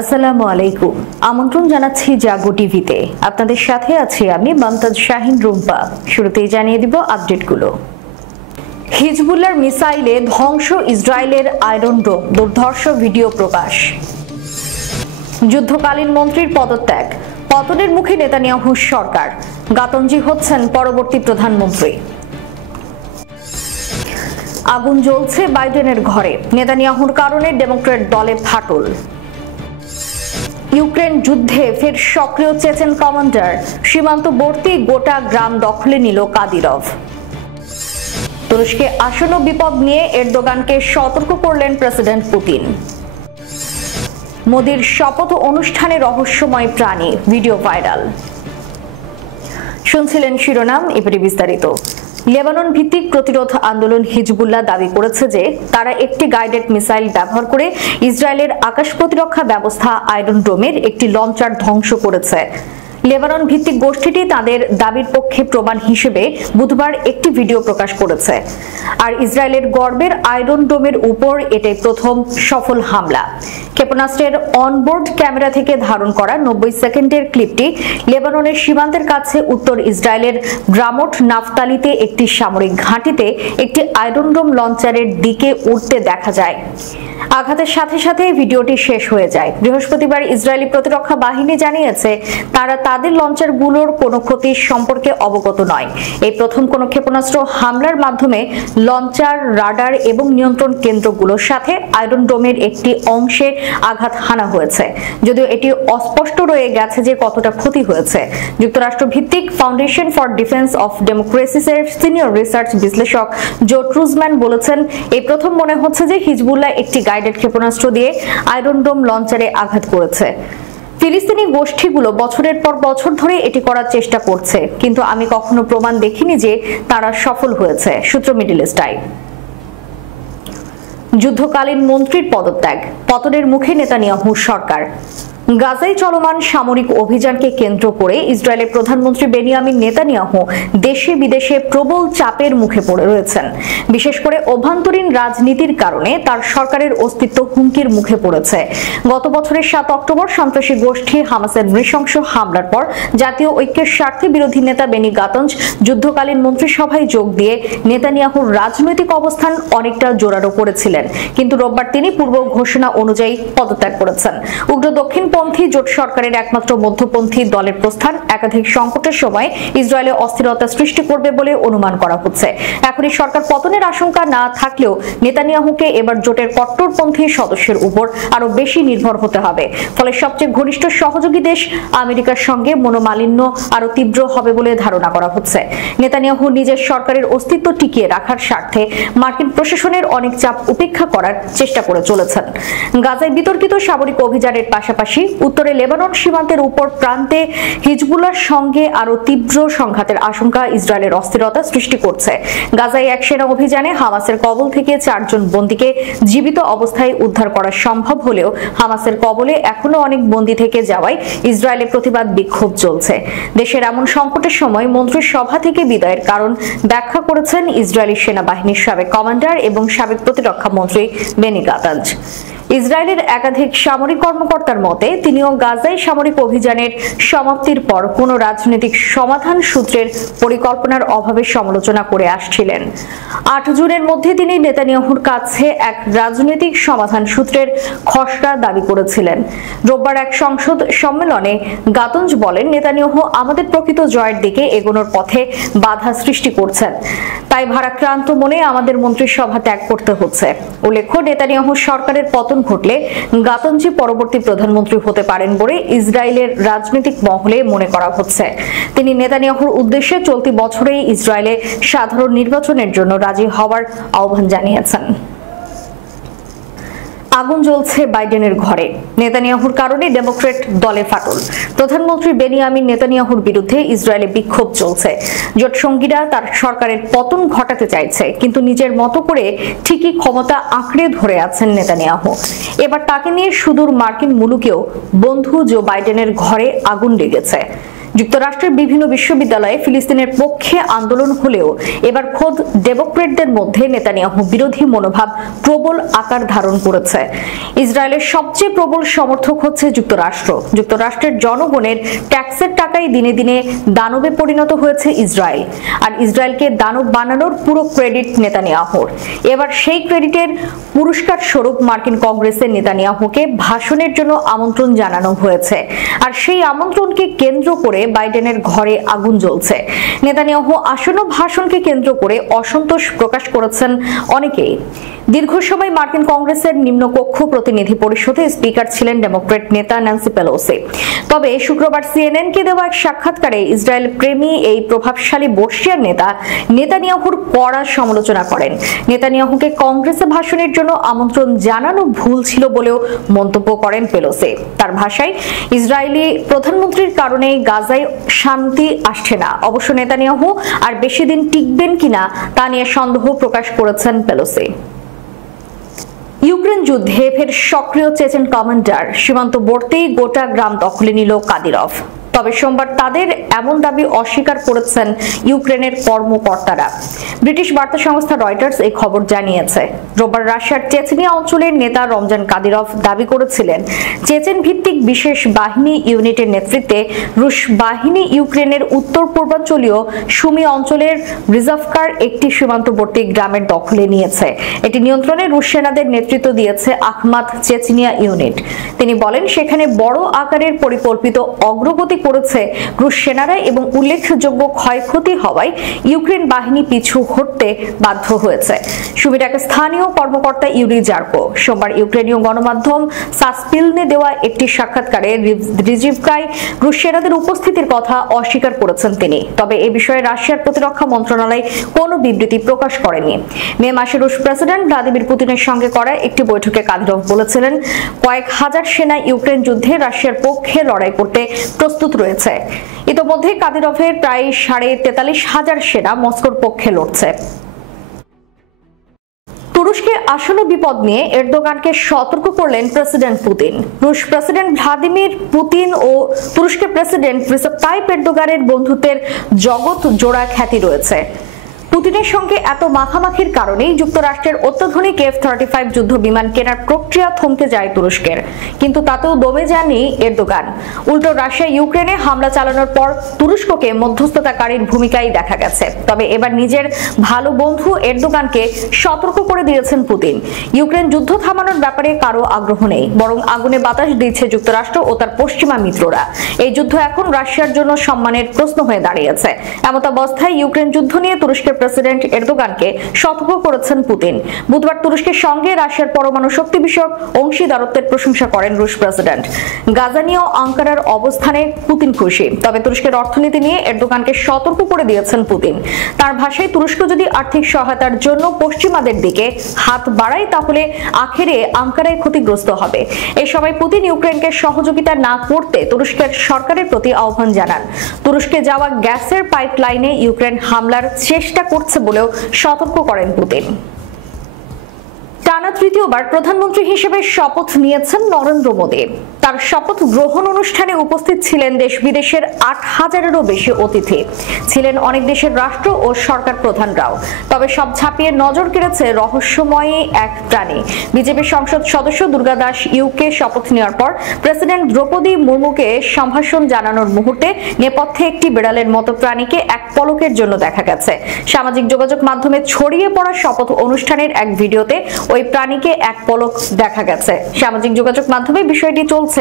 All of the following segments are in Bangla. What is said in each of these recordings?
আসসালামু আলাইকুম। আমন্ত্রণ জানাচ্ছি জাগো টিভিতে। আপনাদের সাথে আছি আমি মমতাজ শাহিন রুম্পা। শুরুতেই জানিয়ে দিব আপডেটগুলো। হিজবুল্লাহর মিসাইলে ধ্বংস ইসরায়েলের আয়রন ডোম, দুর্ধর্ষ ভিডিও প্রকাশ। যুদ্ধকালীন মন্ত্রীর পদত্যাগ, পতনের মুখে নেতানিয়াহুর সরকার, গাতঞ্জি হচ্ছেন পরবর্তী প্রধানমন্ত্রী। আগুন জ্বলছে বাইডেনের ঘরে, নেতানিয়াহুর কারণে ডেমোক্র্যাট দলে ফাটল। ইউক্রেন যুদ্ধে ফের সক্রিয় চেচেন কমান্ডার, সীমান্তবর্তী গোটা গ্রাম দখলে নিল কাদিরভ। তুরস্কে আসন্ন বিপদ নিয়ে এরদোগানকে সতর্ক করলেন প্রেসিডেন্ট পুতিন। মোদির শপথ অনুষ্ঠানে রহস্যময় প্রাণী, ভিডিও ভাইরাল। শুনছিলেন শিরোনাম, এবারে বিস্তারিত। লেবানন ভিত্তিক প্রতিরোধ আন্দোলন হিজবুল্লাহ দাবি করেছে যে তারা একটি গাইডেড মিসাইল ব্যবহার করে ইসরায়েলের আকাশ প্রতিরক্ষা ব্যবস্থা আয়রন ডোমের একটি লঞ্চার ধ্বংস করেছে। লেবানন ভিত্তিক গোষ্ঠীটি তাদের দাবির পক্ষে প্রমাণ হিসেবে বুধবার একটি ভিডিও প্রকাশ করেছে। আর ইসরায়েলের গর্বের আয়রন ডোমের উপর এটাই প্রথম সফল হামলা। ক্ষেপণাস্ত্রের অনবোর্ড ক্যামেরা থেকে ধারণ করা 90 সেকেন্ডের ক্লিপটি লেবাননের সীমান্তের কাছে উত্তর ইসরায়েলের গ্রামট নাফতালিতে একটি সামরিক ঘাঁটিতে একটি আয়রন ডোম লঞ্চারের দিকে উঠতে দেখা যায়। আঘাতের সাথে সাথে ভিডিওটি শেষ হয়ে যায়। বৃহস্পতিবার ইসরায়েলি প্রতিরক্ষা বাহিনী জানিয়েছে তারা তাদের লঞ্চারগুলোর কোনো ক্ষতির সম্পর্কে অবগত নয়। এই প্রথম কোনো ক্ষেপণাস্ত্র হামলার মাধ্যমে লঞ্চার, রাডার এবং নিয়ন্ত্রণ কেন্দ্রগুলোর সাথে আয়রন ডোমের একটি অংশে আঘাত হানা হয়েছে, যদিও এটি অস্পষ্ট রয়ে গেছে যে কতটা ক্ষতি হয়েছে। যুক্তরাষ্ট্র ভিত্তিক ফাউন্ডেশন ফর ডিফেন্স অফ ডেমোক্রেসিসের সিনিয়র রিসার্চ বিশ্লেষক জো ট্রুজম্যান বলেছেন, এই প্রথম মনে হচ্ছে যে হিজবুল্লাহ একটি গাইডেড ক্ষেপণাস্ত্র দিয়ে আয়রন ডোম লঞ্চারে আঘাত করেছে। ফিলিস্তিনি গোষ্ঠীগুলো বছরের পর বছর ধরে এটি করার চেষ্টা করছে, কিন্তু আমি কখনো প্রমাণ দেখিনি যে তারা সফল হয়েছে। সূত্র মিডল ইস্ট আই। যুদ্ধকালীন মন্ত্রীর পদত্যাগ, পতনের মুখে নেতানিয়াহুর সরকার। গাজায় চলমান সামরিক অভিযানকে কেন্দ্র করে ইসরায়েলের প্রধানমন্ত্রী বেনিয়ামিন নেতানিয়াহু দেশে বিদেশে প্রবল চাপের মুখে পড়ে রয়েছেন। বিশেষ করে অভ্যন্তরীণ রাজনীতির কারণে তার সরকারের অস্তিত্ব হুমকির মুখে পড়েছে। গত বছরের 7 অক্টোবর সন্ত্রাসী গোষ্ঠী হামাসের নৃশংস হামলার পর জাতীয় ঐক্যের স্বার্থে বিরোধী নেতা বেনি গাতঞ্জ যুদ্ধকালীন মন্ত্রিসভায় যোগ দিয়ে নেতানিয়াহুর রাজনৈতিক অবস্থান অনেকটা জোরালো করেছিলেন, কিন্তু রোববার তিনি পূর্ব ঘোষণা অনুযায়ী পদত্যাগ করেছেন। উগ্র দক্ষিণপন্থী জোট সরকারের একমাত্র মধ্যপন্থী দলের প্রস্থান একাধিক সংকটের সময় ইসরায়েলে অস্থিরতা সৃষ্টি করবে বলে অনুমান করা হচ্ছে। এখনই সরকার পতনের আশঙ্কা না থাকলেও নেতানিয়াহুকে এবার জোটের কট্টরপন্থী সদস্যের উপর আরো বেশি নির্ভর হতে হবে। ফলে সবচেয়ে ঘনিষ্ঠ সহযোগী দেশ আমেরিকার সঙ্গে মনোমালিন্য আরো তীব্র হবে বলে ধারণা করা হচ্ছে। নেতানিয়াহু নিজের সরকারের অস্তিত্ব টিকিয়ে রাখার স্বার্থে মার্কিন প্রশাসনের অনেক চাপ উপেক্ষা করার চেষ্টা করে চলেছেন। গাজায় বিতর্কিত সামরিক অভিযানের পাশাপাশি উত্তরে লেবানন সীমান্তের উপর প্রান্তে হিজবুল্লাহর সঙ্গে আরো তীব্র সংঘাতের আশঙ্কা ইসরায়েলের অস্থিরতা সৃষ্টি করছে। গাজায় এক সেনা অভিযানে হামাসের কবল থেকে 4 জন বন্দীকে জীবিত অবস্থায় উদ্ধার করা সম্ভব হলেও হামাসের কবলে এখনো অনেক বন্দী থেকে যাওয়ায় ইসরায়েলের প্রতিবাদ বিক্ষোভ চলছে। দেশের এমন সংকটের সময় মন্ত্রিসভা থেকে বিদায়ের কারণ ব্যাখ্যা করেছেন ইসরায়েলি সেনাবাহিনীর সাবেক কমান্ডার এবং সাবেক প্রতিরক্ষা মন্ত্রী বেনি গাতঞ্জ। ইসরায়েলের একাধিক সামরিক কর্মকর্তার মতে তিনিও গাজায় সামরিক অভিযানের সমাপ্তির পর কোন রাজনৈতিক সমাধান সূত্রের পরিকল্পনার অভাবে সমালোচনা করে আসছিলেন। 8 জুনের মধ্যে তিনি নেতানিয়াহুর কাছে এক রাজনৈতিক সমাধান সূত্রের খসড়া দাবি করেছিলেন। রোববার এক সংসদ সম্মেলনে গাতঞ্জ বলেন, নেতানিয়াহু আমাদের প্রকৃত জয়ের দিকে এগোনোর পথে বাধা সৃষ্টি করছেন, তাই ভারাক্রান্ত মনে আমাদের মন্ত্রিসভা ত্যাগ করতে হচ্ছে। উল্লেখ্য, নেতানিয়াহু সরকারের পতন ঘটলে গাতঞ্জি পরবর্তী প্রধানমন্ত্রী হতে পারেন বলে ইসরায়েলের রাজনৈতিক মহলে মনে করা হচ্ছে। তিনি নেতানিয়াহুর উদ্দেশ্যে চলতি বছরেই ইসরায়েলে সাধারণ নির্বাচনের জন্য রাজি হওয়ার আহ্বান জানিয়েছেন। আগুন জ্বলছে বাইডেনের ঘরে, নেতানিয়াহুর কারণে ডেমোক্র্যাট দলে ফাটল। প্রধানমন্ত্রী বেনিয়ামিন নেতানিয়াহুর বিরুদ্ধে ইসরায়েলে বিক্ষোভ চলছে। জোট সঙ্গীরা তার সরকারের পতন ঘটাতে চাইছে, কিন্তু নিজের মতো করে ঠিকই ক্ষমতা আঁকড়ে ধরে আছেন নেতানিয়াহু। এবার তাকে নিয়ে সুদূর মার্কিন মুলুকেও বন্ধু জো বাইডেনের ঘরে আগুন লেগেছে। যুক্তরাষ্ট্রের বিভিন্ন বিশ্ববিদ্যালয়ে ফিলিস্তিনের পক্ষে আন্দোলন হলেও এবার খোদ ডেমোক্রেটদের মধ্যে নেতানিয়াহু বিরোধী মনোভাব প্রবল আকার ধারণ করেছে। ইসরায়েলের সবচেয়ে প্রবল সমর্থক হচ্ছে যুক্তরাষ্ট্র। যুক্তরাষ্ট্রের জনগণের ট্যাক্সের টাকায় দিনে দিনে দানবে পরিণত হয়েছে ইসরায়েল, আর ইসরায়েলকে দানব বানানোর পুরো ক্রেডিট নেতানিয়াহুর। এবার সেই ক্রেডিটের পুরস্কার স্বরূপ মার্কিন কংগ্রেসের নেতানিয়াহুকে ভাষণের জন্য আমন্ত্রণ জানানো হয়েছে, আর সেই আমন্ত্রণকে কেন্দ্র করে বাইডেনের ঘরে আগুন জ্বলছে। নেতানিয়াহু আসন্ন ভাষণকে কেন্দ্র করে অসন্তোষ প্রকাশ করেছেন অনেকেই। দীর্ঘ সময় মার্কিন কংগ্রেসের নিম্নকক্ষ প্রতিনিধি পরিষদে স্পিকার ছিলেন ডেমোক্রেট নেতা ন্যান্সি পেলোসি। তবে শুক্রবার সিএনএনকে দেওয়া এক সাক্ষাৎকারে ইসরায়েল প্রেমী এই প্রভাবশালী বর্ষীয় নেতা নেতানিয়াহুর কড়া সমালোচনা করেন। নেতানিয়াহুকে কংগ্রেসে ভাষণের জন্য আমন্ত্রণ জানানো ভুল ছিল বলেও মন্তব্য করেন পেলোসি। তার ভাষায়, ইসরায়েলি প্রধানমন্ত্রীর কারণে গাজায় শান্তি আসছে না। অবশ্য নেতানিয়াহু আর বেশি দিন টিকবেন কিনা তা নিয়ে সন্দেহ প্রকাশ করেছেন পেলোসি। ইউক্রেন যুদ্ধে ফের সক্রিয় চেচেন কমান্ডার, সীমান্তবর্তী গোটা গ্রাম দখলে নিল কাদিরভ। তবে সোমবার তাদের এমন দাবি অস্বীকার করেছেন ইউক্রেনের কর্মকর্তারা। ব্রিটিশ বার্তা সংস্থা রয়টার্স এই খবর জানিয়েছে। রোববার রাশিয়ার চেচনিয়া অঞ্চলের নেতা রমজান কাদিরভ দাবি করেছিলেন, চেচেন ভিত্তিক বিশেষ বাহিনী ইউনিটের নেতৃত্বে রুশ বাহিনী ইউক্রেনের উত্তর পূর্বাঞ্চলীয় সুমি অঞ্চলের রিজাভকার একটি সীমান্তবর্তী গ্রামের দখলে নিয়েছে। এটি নিয়ন্ত্রণে রুশ সেনাদের নেতৃত্ব দিয়েছে আখমাত চেচনিয়া ইউনিট। তিনি বলেন, সেখানে বড় আকারের পরিকল্পিত অগ্রগতি করেছে রুশ সেনারা এবং উল্লেখযোগ্য ক্ষয়ক্ষতি হওয়ায় ইউক্রেন বাহিনী পিছু হটতে বাধ্য হয়েছে। সুমির এক স্থানীয় কর্মকর্তা ইউরি জার্কো সোমবার ইউক্রেনীয় গণমাধ্যম সাসপিলনে দেওয়া একটি সাক্ষাৎকারে রিজিভকায় রুশ সেনাদের উপস্থিতির কথা অস্বীকার করেছেন তিনি। তবে এ বিষয়ে রাশিয়ার প্রতিরক্ষা মন্ত্রণালয় কোনো বিবৃতি প্রকাশ করেনি। মে মাসে রুশ প্রেসিডেন্ট ভ্লাদিমির পুতিনের সঙ্গে করা একটি বৈঠকে কাদিরভ বলেছিলেন, কয়েক হাজার সেনা ইউক্রেন যুদ্ধে রাশিয়ার পক্ষে লড়াই করতে প্রস্তুত রয়েছে। ইতোমধ্যে কাদিরভের প্রায় 43,500 সেনা মস্কোর পক্ষে লড়ছে। তুরস্কে আসন্ন বিপদ নিয়ে এরদোগানকে সতর্ক করলেন প্রেসিডেন্ট পুতিন। রুশ প্রেসিডেন্ট ভ্লাদিমির পুতিন ও তুরস্কের প্রেসিডেন্ট রিসেপ তাইপ এরদোগানের বন্ধুত্বের জগৎ জোড়া খ্যাতি রয়েছে। পুতিনের সঙ্গে এত মাখামাখির কারণেই যুক্তরাষ্ট্রের অত্যাধুনিক F-35 যুদ্ধ বিমান কেনার প্রক্রিয়া থমকে যায় তুরস্কের। কিন্তু তাতেও দমে যাননি এরদোগান। উল্টো রাশিয়া ইউক্রেনে হামলা চালানোর পর তুরস্ককে মধ্যস্থতাকারীর ভূমিকায় দেখা গেছে। তবে এবার নিজের ভালো বন্ধু এরদোগানকে সতর্ক করে দিয়েছেন পুতিন। ইউক্রেন যুদ্ধ থামানোর ব্যাপারে কারো আগ্রহ নেই, বরং আগুনে বাতাস দিচ্ছে যুক্তরাষ্ট্র ও তার পশ্চিমা মিত্ররা। এই যুদ্ধ এখন রাশিয়ার জন্য সম্মানের প্রশ্ন হয়ে দাঁড়িয়েছে। এমতাবস্থায় ইউক্রেন যুদ্ধ নিয়ে তুরস্কের প্রেসিডেন্ট এরদোগানকে সতর্ক করেছেন পুতিন। বুধবার তুরস্কের সঙ্গে রাশিয়ার পরমাণু শক্তি বিষয়ক অংশীদারত্বের প্রশংসা করেন রুশ প্রেসিডেন্ট। গাজা নিয়ে আঙ্কারার অবস্থানে পুতিন খুশি, তবে তুরস্কের অর্থনীতি নিয়ে এরদোগানকে সতর্ক করে দিয়েছেন পুতিন। তার ভাষায়, তুরস্ক যদি আর্থিক সহায়তার জন্য পশ্চিমাদের দিকে হাত বাড়ায় তাহলে আখেরে আঙ্কারায় ক্ষতিগ্রস্ত হবে। এই সময় পুতিন ইউক্রেনকে সহযোগিতা না করতে তুরস্কের সরকারের প্রতি আহ্বান জানান। তুরস্কে যাওয়া গ্যাসের পাইপলাইনে ইউক্রেন হামলার চেষ্টা করছে বলেও সতর্ক করেন পুতিন। টানা তৃতীয়বার প্রধানমন্ত্রী হিসেবে শপথ নিয়েছেন নরেন্দ্র মোদী। তার শপথ গ্রহণ অনুষ্ঠানে উপস্থিত ছিলেন দেশ বিদেশের 8,000-এরও বেশি অতিথি, ছিলেন অনেক দেশের রাষ্ট্র ও সরকার প্রধানরাও। তবে সব ছাপিয়ে নজর কেড়েছে রহস্যময়ী এক প্রাণী। বিজেপি সংসদ সদস্য দুর্গা দাস ইউকে শপথ নেওয়ার পর প্রেসিডেন্ট দ্রৌপদী মুর্মুকে সম্ভাষণ জানানোর মুহূর্তে নেপথ্যে একটি বিড়ালের মতো প্রাণীকে এক পলকের জন্য দেখা গেছে। সামাজিক যোগাযোগ মাধ্যমে ছড়িয়ে পড়া শপথ অনুষ্ঠানের এক ভিডিওতে ওই প্রাণীকে এক পলক দেখা গেছে। সামাজিক যোগাযোগ মাধ্যমে বিষয়টি চলছে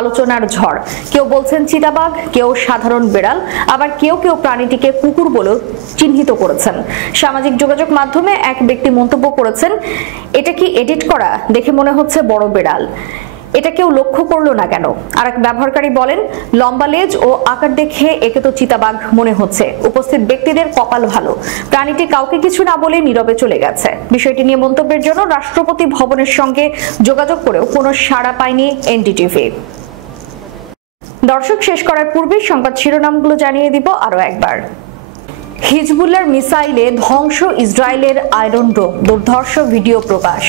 আলোচনার ঝড়। কেউ বলছেন চিতাবাঘ, কেউ সাধারণ বিড়াল, আবার কেউ কেউ প্রাণীটিকে কুকুর বলেও চিহ্নিত করেছেন। সামাজিক যোগাযোগ মাধ্যমে এক ব্যক্তি মন্তব্য করেছেন, এটা কি এডিট করা? দেখে মনে হচ্ছে বড় বিড়াল, এটা কেউ লক্ষ্য করলো না কেন? আরেক ব্যবহারকারী বলেন, লম্বা লেজ ও আকার দেখে একে তো চিতাবাঘ মনে হচ্ছে। উপস্থিত ব্যক্তিদের কপাল ভালো, প্রাণীটি কাউকে কিছু না বলে নীরবে চলে গেছে। বিষয়টি নিয়ে মন্তব্যের জন্য রাষ্ট্রপতি ভবনের সঙ্গে যোগাযোগ করেও কোনো সাড়া পায়নি এনডিটিভি। দর্শক, শেষ করার পূর্বে সংবাদ শিরোনামগুলো জানিয়ে দিব আরো একবার। হিজবুল্লাহর মিসাইলে ধ্বংস ইসরায়েলের আয়রন ডোম, দুর্ধর্ষ ভিডিও প্রকাশ।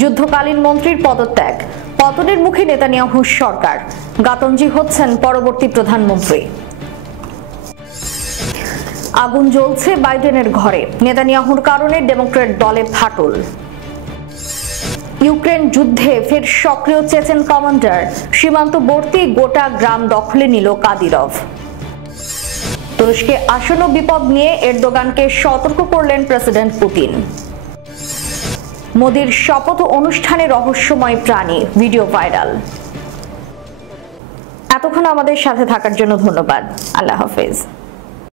যুদ্ধকালীন মন্ত্রীর পদত্যাগ, পতনের মুখে নেতানিয়াহুর সরকার, গাতঞ্জি হচ্ছেন পরবর্তী প্রধানমন্ত্রী। আগুন জ্বলছে বাইডেনের ঘরে, নেতানিয়াহুর কারণে ডেমোক্র্যাট দলে ফাটল। ইউক্রেন যুদ্ধে ফের সক্রিয় চেচেন কমান্ডার, সীমান্তবর্তী গোটা গ্রাম দখলে নিল কাদিরভ। তুরস্কে আসন্ন বিপদ নিয়ে এরদোগানকে সতর্ক করলেন প্রেসিডেন্ট পুতিন। মোদির শপথ অনুষ্ঠানে রহস্যময় প্রাণী, ভিডিও ভাইরাল। এতক্ষণ আমাদের সাথে থাকার জন্য ধন্যবাদ। আল্লাহ হাফেজ।